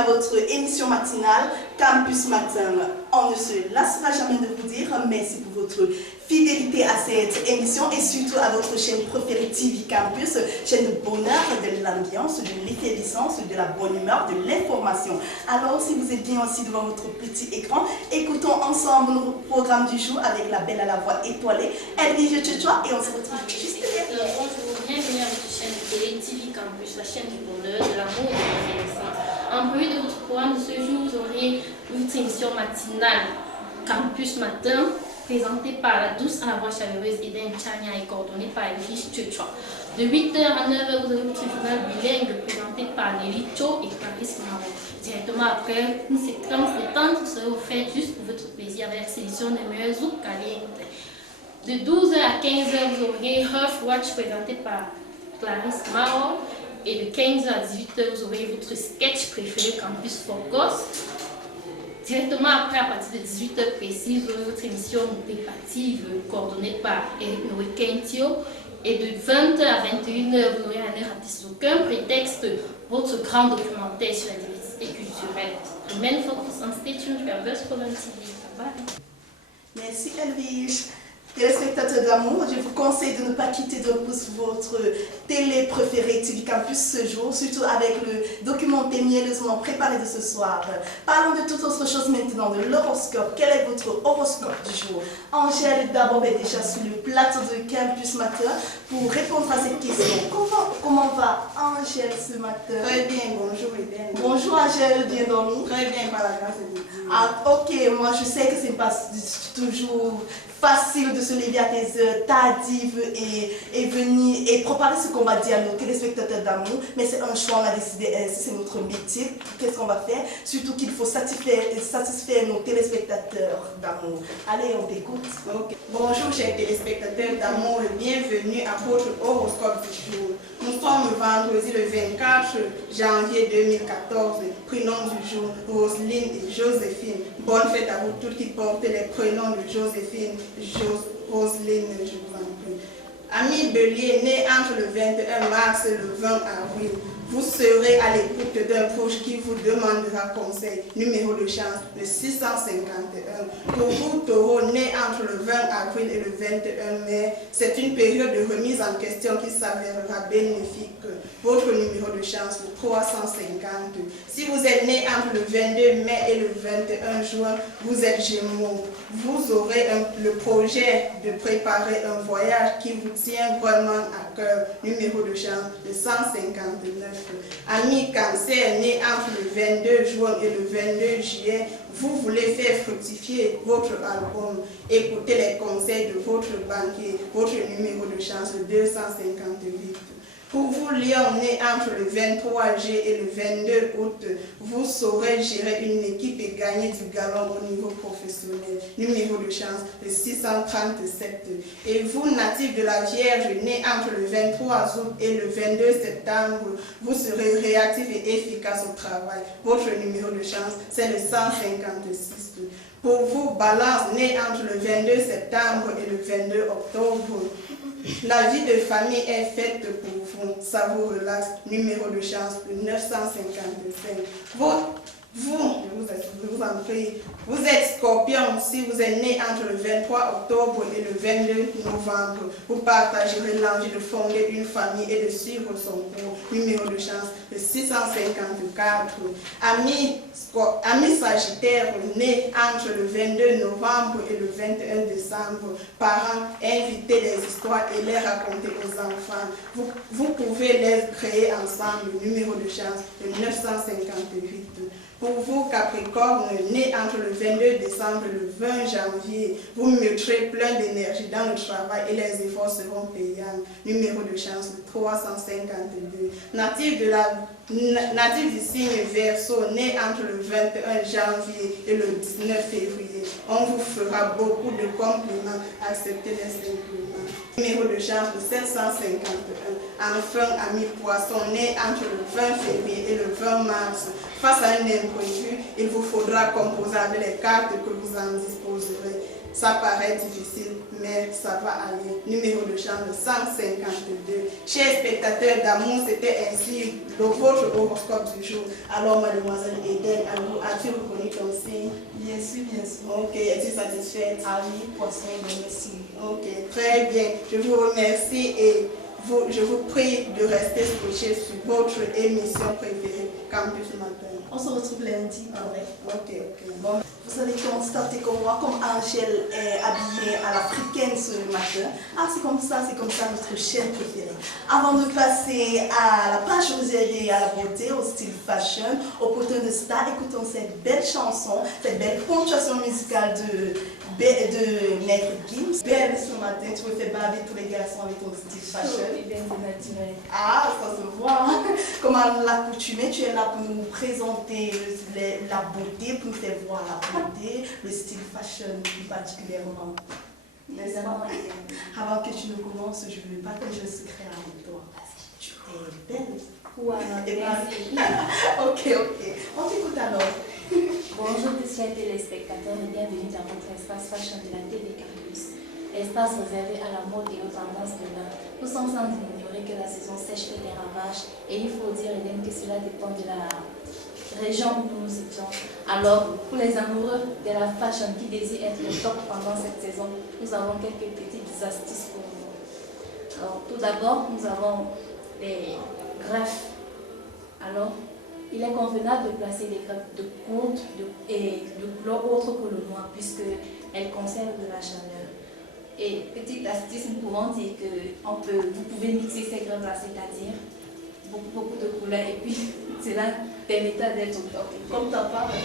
à votre émission matinale Campus Matin. On ne se lassera jamais de vous dire merci pour votre fidélité à cette émission et surtout à votre chaîne préférée TV Campus, chaîne de bonheur, de l'ambiance, de l'effervescence, de la bonne humeur, de l'information. Alors si vous êtes bien aussi devant votre petit écran, écoutons ensemble nos programmes du jour avec la belle à la voix étoilée, Elvige Tchouchoua, et on se retrouve juste derrière. Bonjour, bienvenue à votre chaîne télé TV Campus, la chaîne du bonheur, de l'amour et de l'effervescence. En plus de votre programme de ce jour, vous aurez une émission matinale Campus Matin, présentée par la douce à la voix chaleureuse Eden Chania et coordonnée par Elvige Tchouchoua. De 8h à 9h, vous aurez votre journal bilingue présenté par Nelly Cho et Clarisse Marot. Directement après, une séquence détente sera offerte juste pour votre plaisir avec la sélection des meilleurs zouk calientes. De 12h à 15h, vous aurez Health Watch présenté par Clarisse Marot. Et de 15h à 18h, vous aurez votre sketch préféré Campus Focus. Directement après, à partir de 18h précis, vous aurez votre émission Multipative coordonnée par Eric Noé Kentio. Et de 20h à 21h, vous n'aurez à ne rater aucun prétexte votre grand documentaire sur la diversité culturelle. Remain focused and stay tuned to our best program TV. Bye. Merci Elvige. Téléspectateurs d'amour, je vous conseille de ne pas quitter de pouce votre télé préférée TV Campus ce jour, surtout avec le documentaire mielleusement préparé de ce soir. Parlons de toute autre chose maintenant, de l'horoscope. Quel est votre horoscope du jour? Angèle d'abord est déjà sur le plateau de Campus Matin pour répondre à cette question. Comment va Angèle ce matin? Très bien, bonjour Eden. Bonjour Angèle, bien dormi? Très bien, par la grâce de Dieu. Ah ok, moi je sais que c'est pas toujours facile de se lever à des heures tardives et venir et préparer ce qu'on va dire à nos téléspectateurs d'amour, mais c'est un choix, on a décidé, c'est notre métier, qu'est-ce qu'on va faire? Surtout qu'il faut satisfaire nos téléspectateurs d'amour. Allez, on t'écoute. Okay. Bonjour chers téléspectateurs d'amour et bienvenue à votre horoscope du jour. Nous sommes vendredi le 24 janvier 2014, prénoms du jour Roselyne et Joséphine. Bonne fête à vous toutes qui portez les prénoms de Joséphine, Roselyne, je vous en prie. Amis Bélier, né entre le 21 mars et le 20 avril, vous serez à l'écoute d'un proche qui vous demandera conseil. Numéro de chance, le 651. Pour vous, Taureau, né entre le 20 avril et le 21 mai, c'est une période de remise en question qui s'avérera bénéfique. Votre numéro de chance, le 350. Si vous êtes né entre le 22 mai et le 21 juin, vous êtes Gémeaux. Vous aurez le projet de préparer un voyage qui vous tient vraiment à cœur. Numéro de chance, le 159. Amis Cancer, né entre le 22 juin et le 22 juillet, vous voulez faire fructifier votre album. Écoutez les conseils de votre banquier. Votre numéro de chance, le 258. Pour vous, Lion, né entre le 23 juillet et le 22 août, vous saurez gérer une équipe et gagner du galon au niveau professionnel. Numéro de chance, le 637. Et vous, natif de la Vierge, né entre le 23 août et le 22 septembre, vous serez réactif et efficace au travail. Votre numéro de chance, c'est le 156. Pour vous, Balance, né entre le 22 septembre et le 22 octobre, la vie de famille est faite pour vous, ça vous relaxe. Numéro de chance, le 955. Je vous en prie, vous êtes Scorpion, si vous êtes né entre le 23 octobre et le 22 novembre, vous partagerez l'envie de fonder une famille et de suivre son cours. Numéro de chance, le 654. Amis Sagittaire, né entre le 22 novembre et le 21 décembre, parents, invitez des histoires et les raconter aux enfants. Vous pouvez les créer ensemble. Numéro de chance, le 958. Pour vous, Capricorne, né entre le 22 décembre et le 20 janvier, vous mettrez plein d'énergie dans le travail et les efforts seront payants. Numéro de chance, le 352. Natif du signe Verseau, né entre le 21 janvier et le 19 février, on vous fera beaucoup de compliments, acceptez les compliments. Numéro de chance, le 751. Enfin, ami Poisson, né entre le 20 février et le 20 mars, face à un imprévu, il vous faudra composer avec les cartes que vous en disposerez. Ça paraît difficile, mais ça va aller. Numéro de chambre 152. Chers spectateurs d'amour, c'était ainsi votre horoscope du jour. Alors, mademoiselle Eden, as-tu reconnu ton signe? Bien sûr, bien sûr. Ok, es-tu satisfaite? Ah oui, poisson, merci. Ok, très bien. Je vous remercie et je vous prie de rester scotché sur votre émission préférée, Campus Matin. On se retrouve lundi. Ok. Bon, vous allez constater comme moi, comme Angèle est habillée à l'africaine ce matin. Ah, c'est comme ça notre chaîne préférée. Avant de passer à la page rosée et à la beauté, au style fashion, au potin de star, écoutons cette belle chanson, cette belle ponctuation musicale de Maître Gims. Belle ce matin, tu me fais baver tous les garçons avec ton style fashion. Ah, ça se voit. Hein? Comme à l'accoutumée, tu es là pour nous présenter la beauté, pour nous faire voir la beauté, le style fashion plus particulièrement. N'est-ce pas? Avant que tu ne commences, je ne veux pas que je secret avec toi. Tu es belle. Ouais, Ok. On t'écoute alors. Bonjour chers téléspectateurs et bienvenue dans votre espace fashion de la TV Campus. Espace réservé à la mode et aux tendances de l'art. Nous sommes sans ignorer que la saison sèche fait des ravages et il faut dire Hélène que cela dépend de la région où nous nous étions. Alors, pour les amoureux de la fashion qui désirent être au top pendant cette saison, nous avons quelques petites astuces pour vous. Alors, tout d'abord, nous avons les greffes. Alors, il est convenable de placer des greffes de courte et de couleur autre que le noir puisqu'elles conservent de la chaleur. Et petite astuce, nous pouvons dire que vous pouvez mixer ces greffes-là, c'est-à-dire beaucoup de couleurs et puis cela permettra d'être au top. Comme ta part, je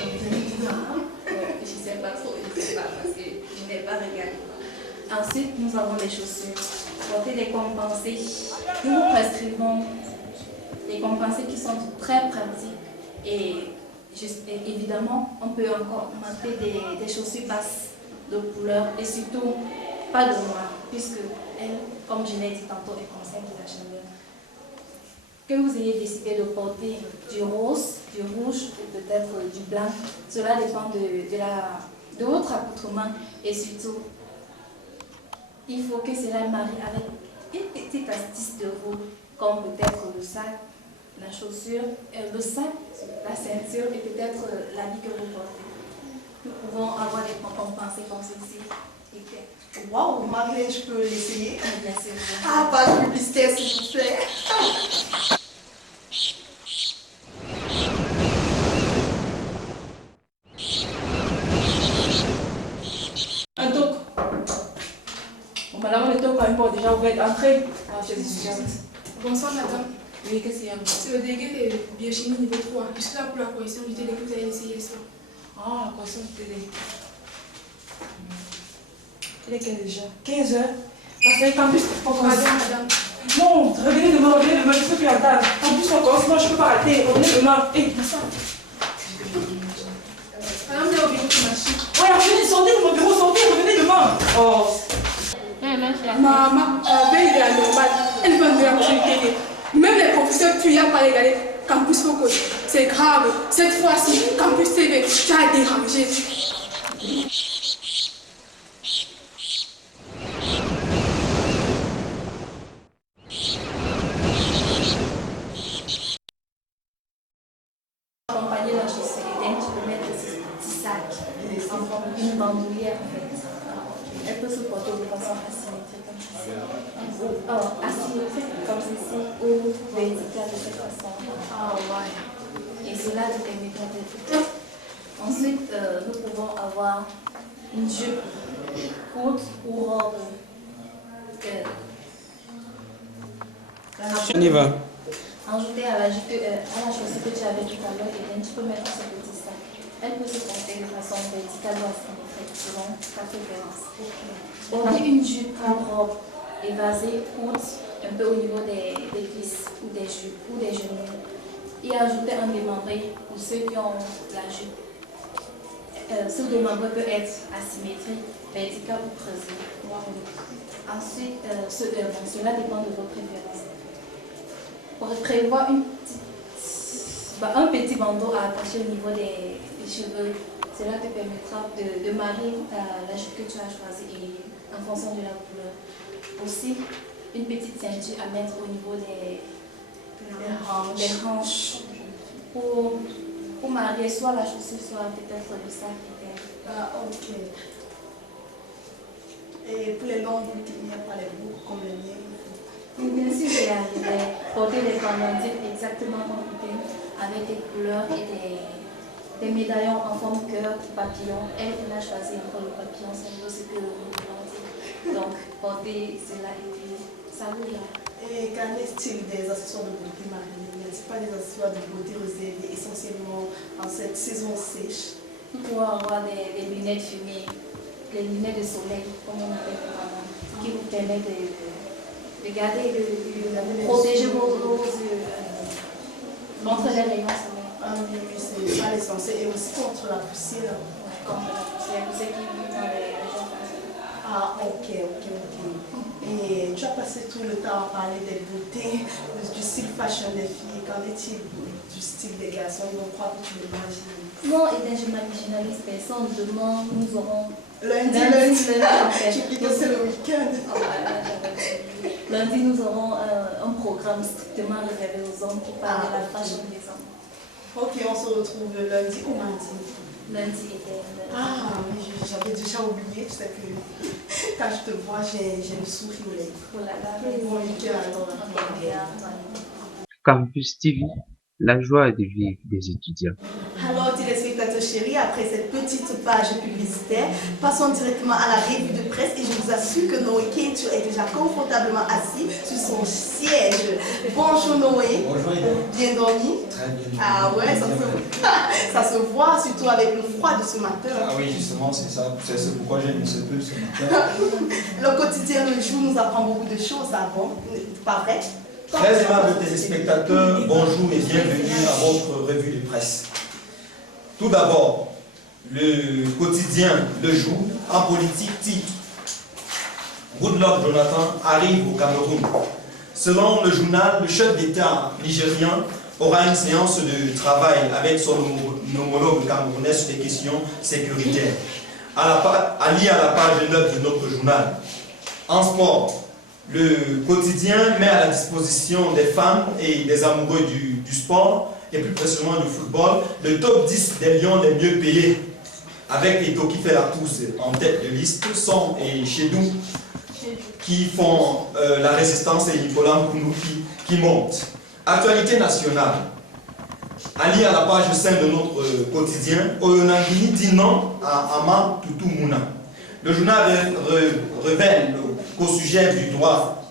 ne sais pas trop, parce que je n'ai pas regardé. Ensuite, nous avons les chaussures. Porter des compensés. Nous vous prescrivons des compensés qui sont très pratiques et évidemment, on peut encore monter des chaussures basses de couleur et surtout pas de noir, puisque elle, comme je l'ai dit tantôt, elle conserve de la chaleur. Que vous ayez décidé de porter du rose, du rouge ou peut-être du blanc, cela dépend de votre accoutrement et surtout, il faut que cela marie avec une petite astuce de vous, comme peut-être le sac, la chaussure, le sac, la ceinture et peut-être l'habit que vous portez. Nous pouvons avoir des compensés comme ceci. Waouh, Marlène, je peux l'essayer? Bien sûr. Ah, pas de publicité, s'il vous plaît. Un toc. Bon, madame, le toc, quand même, déjà, vous êtes entrée. Ah, je suis étudiante. Bonsoir madame, Oui, qu'est-ce qu'il y a? c'est le délégué de biochimie niveau 3. Je suis là pour la correction du télé que vous avez essayé hier soir. Ah, la question de télé. Il est quelle déjà? 15 heures. Parce que campus, on commence. Madame, Non, revenez demain, je ne peux plus attendre. En plus, on commence, moi, je ne peux pas arrêter. Revenez demain. Hé, ça. madame, j'ai oublié votre machine. Ouais, revenez, sortez de mon bureau, sortez, revenez demain. Oh. Maman, elle est anormale. Elle va me la prochaine télé. Même les professeurs, tu n'y as pas régalé. Campus Focus, c'est grave. Cette fois-ci, Campus TV, tu as dérangé. Accompagner la chaussure Eden, tu peux mettre ce petit sac en forme d'une bandoulière en fait. Elle peut se porter de façon asymétrique comme ceci. Asymétrique comme ceci ou verticale de cette façon. Ah ouais. Et cela te permettra d'être. Ensuite, nous pouvons avoir une jupe courte ou robe. On y va. Ajouter à la chaussure que tu avais tout à l'heure, et tu peux mettre ce petit sac. Elle peut se porter de façon verticale ou asymétrique selon ta préférence. Porter une jupe ou robe évasée, courte, un peu au niveau des cuisses ou des jupes ou des genoux. Et ajouter un démembré pour ceux qui ont la jupe. Ce démembré peut être asymétrique, vertical ou creusé. Ensuite, cela dépend de vos préférences. Pour prévoir un petit bandeau à attacher au niveau des cheveux, Cela te permettra de marier la jupe que tu as choisie et en fonction de la couleur. Aussi, une petite ceinture à mettre au niveau des hanches pour marier soit la chaussure, soit peut-être le sac. Ah, ok. Et pour les longs boucles, il n'y a pas les boucles comme le mien. Bien sûr, j'ai arrivé à porter des pendentifs exactement comme côté, avec des couleurs et des médaillons en forme cœur, papillon. Elle a choisi encore le papillon, c'est ce que nous voulons dire. Donc, porter cela et puis ça vous ira. Et qu'en est-il des accessoires de beauté mariés? N'est-ce pas des accessoires de beauté réservés essentiellement en cette saison sèche? Pour avoir des lunettes fumées, les lunettes de soleil, comme on appelle maintenant, qui vous permettent de garder, de protéger vos yeux contre les rayons solaires. Ah oui, oui, c'est ça l'essentiel. Et aussi contre la poussière. Contre la poussière qui vit dans les régions françaises. Ah, ok. Et tu as passé tout le temps à parler des beautés, du style fashion des filles. Qu'en est-il du style des garçons? Ils vont croire que tu l'imagines. Non, et je marginalise personne. Demain, nous aurons Lundi, en fait. tu dis que c'est le week-end. Lundi, nous aurons un programme strictement réservé aux hommes qui parle de la fashion des hommes. Ok, on se retrouve lundi ou mardi? Lundi et lundi. Ah oui, j'avais déjà oublié, tu sais que quand je te vois, j'ai le sourire aux lèvres. Oh là là, Bon week-end alors. Campus TV, la joie de vivre des étudiants. Alors, téléspectateurs chéris, après cette petite page publicitaire, passons directement à la revue de presse et je vous assure que Noé Kentu est déjà confortablement assis sur son siège. Bonjour Noé. Bonjour Hélène. Bien dormi? Très bien dormi. Ah ouais, ça se voit, surtout avec le froid de ce matin. Ah oui, justement, c'est ça. C'est pourquoi j'ai mis ce peu ce matin. Le quotidien Le Jour nous apprend beaucoup de choses avant, pas vrai? Très aimables téléspectateurs, bonjour et bienvenue à votre revue de presse. Tout d'abord, le quotidien Le Jour en politique titre Goodluck Jonathan arrive au Cameroun. Selon le journal, le chef d'État nigérien aura une séance de travail avec son homologue camerounais sur des questions sécuritaires. Allié à la page 9 de notre journal. En sport, le quotidien met à la disposition des femmes et des amoureux du sport, et plus précisément du football, le top 10 des lions les mieux payés, avec Eto qui fait la pousse en tête de liste, Son et Chedou qui font la résistance et Nicolas Mkounou qui monte. Actualité nationale. Allié à la page 5 de notre quotidien, Oyonagini dit non à Ama Toutou Mouna. Le journal révèle qu'au sujet du droit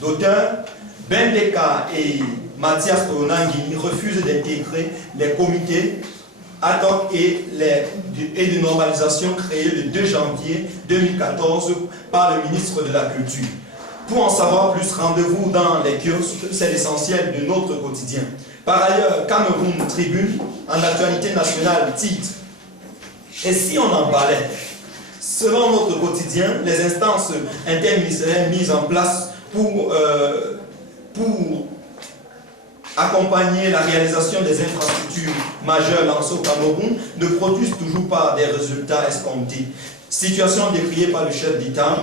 d'auteur, Bendeka et Mathias Oyonagini refusent d'intégrer les comités ad hoc et de normalisation créés le 2 janvier 2014 par le ministre de la Culture. Pour en savoir plus, rendez-vous dans les kiosques, c'est l'essentiel de notre quotidien. Par ailleurs, Cameroun Tribune, en actualité nationale, titre « Et si on emballait ?» Selon notre quotidien, les instances interministérielles mises en place pour accompagner la réalisation des infrastructures majeures lancées au Cameroun ne produisent toujours pas des résultats escomptés. Situation décriée par le chef d'État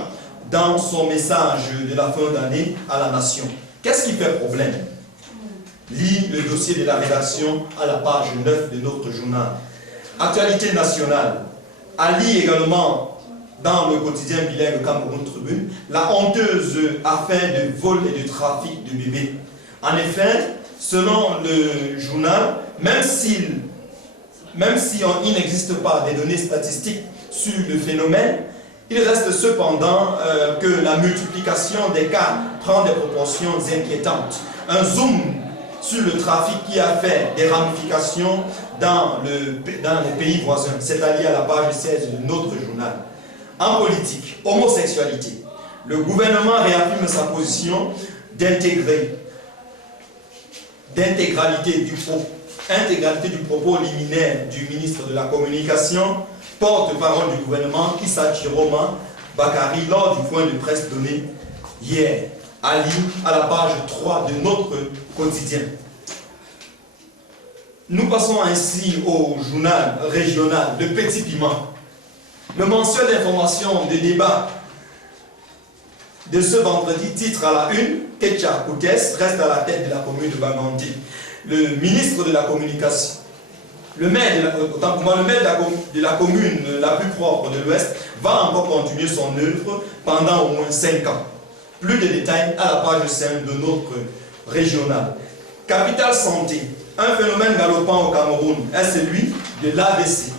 dans son message de la fin d'année à la nation. Qu'est-ce qui fait problème? Lis le dossier de la rédaction à la page 9 de notre journal. Actualité nationale. Ali également dans le quotidien bilingue Cameroun Tribune, la honteuse affaire de vol et de trafic de bébés. En effet, selon le journal, même s'il n'existe pas des données statistiques sur le phénomène, il reste cependant que la multiplication des cas prend des proportions inquiétantes. Un zoom sur le trafic qui a fait des ramifications dans les pays voisins. C'est allié à la page 16 de notre journal. En politique, homosexualité. Le gouvernement réaffirme sa position d'intégralité du propos liminaire du ministre de la Communication, porte-parole du gouvernement, Issa Chiroma Bakari, lors du point de presse donné hier. Ali, à la page 3 de notre quotidien. Nous passons ainsi au journal régional Le Petit Piment. Le mensuel d'information des débats de ce vendredi titre à la une, Ketcha Koukes reste à la tête de la commune de Baganti. Le ministre de la communication, le maire de la commune la plus propre de l'Ouest va encore continuer son œuvre pendant au moins 5 ans. Plus de détails à la page 5 de notre régional. Capital Santé, un phénomène galopant au Cameroun est celui de l'AVC,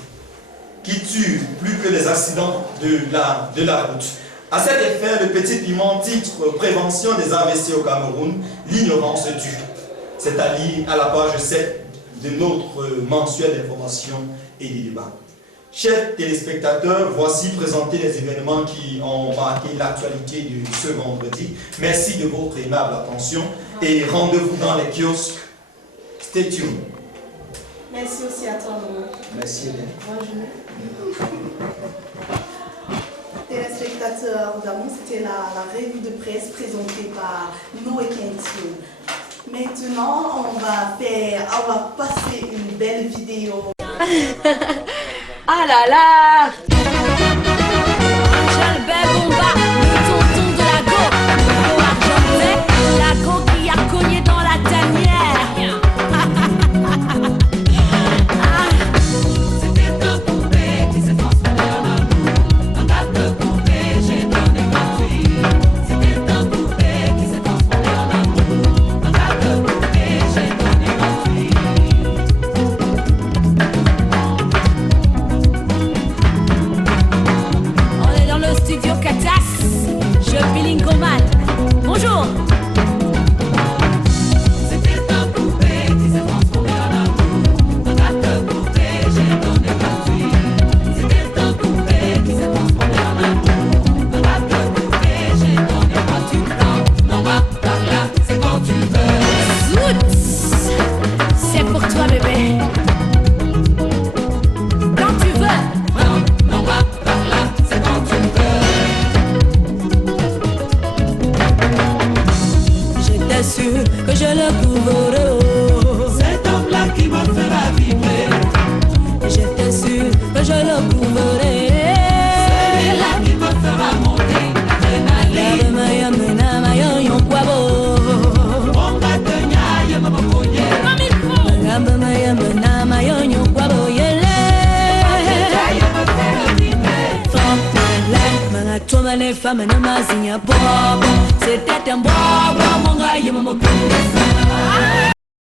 qui tue plus que les accidents de la route. À cet effet, Le Petit Piment titre Prévention des AVC au Cameroun, l'ignorance tue. C'est à lire à la page 7 de notre mensuel d'information et de débat. Chers téléspectateurs, voici présenter les événements qui ont marqué l'actualité de ce vendredi. Merci de votre aimable attention et rendez-vous dans les kiosques. Stay tuned. Merci aussi à toi, Maman. Merci, Hélène. Bonne journée. Téléspectateurs d'Amon, c'était la revue de presse présentée par Noé Quintio. Maintenant, on va passer une belle vidéo. Ah là là! Angel Bebomba, le tonton de la go. Go argenté, la go qui a cogné dans la tanière. C'était un poupée qui s'est transformé en amour. Un tas de poupées, j'ai donné gratuit. C'était un poupée qui s'est transformé en amour. Un tas de poupées, j'ai donné gratuit. Studio Katas, je bilingoman. Bonjour. C'était un poupée qui s'est transformé en amour. Un tas de poupées, j'ai donné gratuit. C'était un poupée qui s'est transformé en amour. Un tas de poupées, j'ai donné gratuit. Non, va par là, c'est quand tu veux. Zut, c'est pour toi, bébé. Quand tu veux. Non, va par là, c'est quand tu veux. J'étais sûr que je le trouverais. Cet homme-là qui me fera vibrer. J'étais sûr que je le trouverais. Celui-là qui me fera monter l'adrénaline. On va te niaille, ma popoye. Comme il faut. C'était un bois, mon gars, il m'a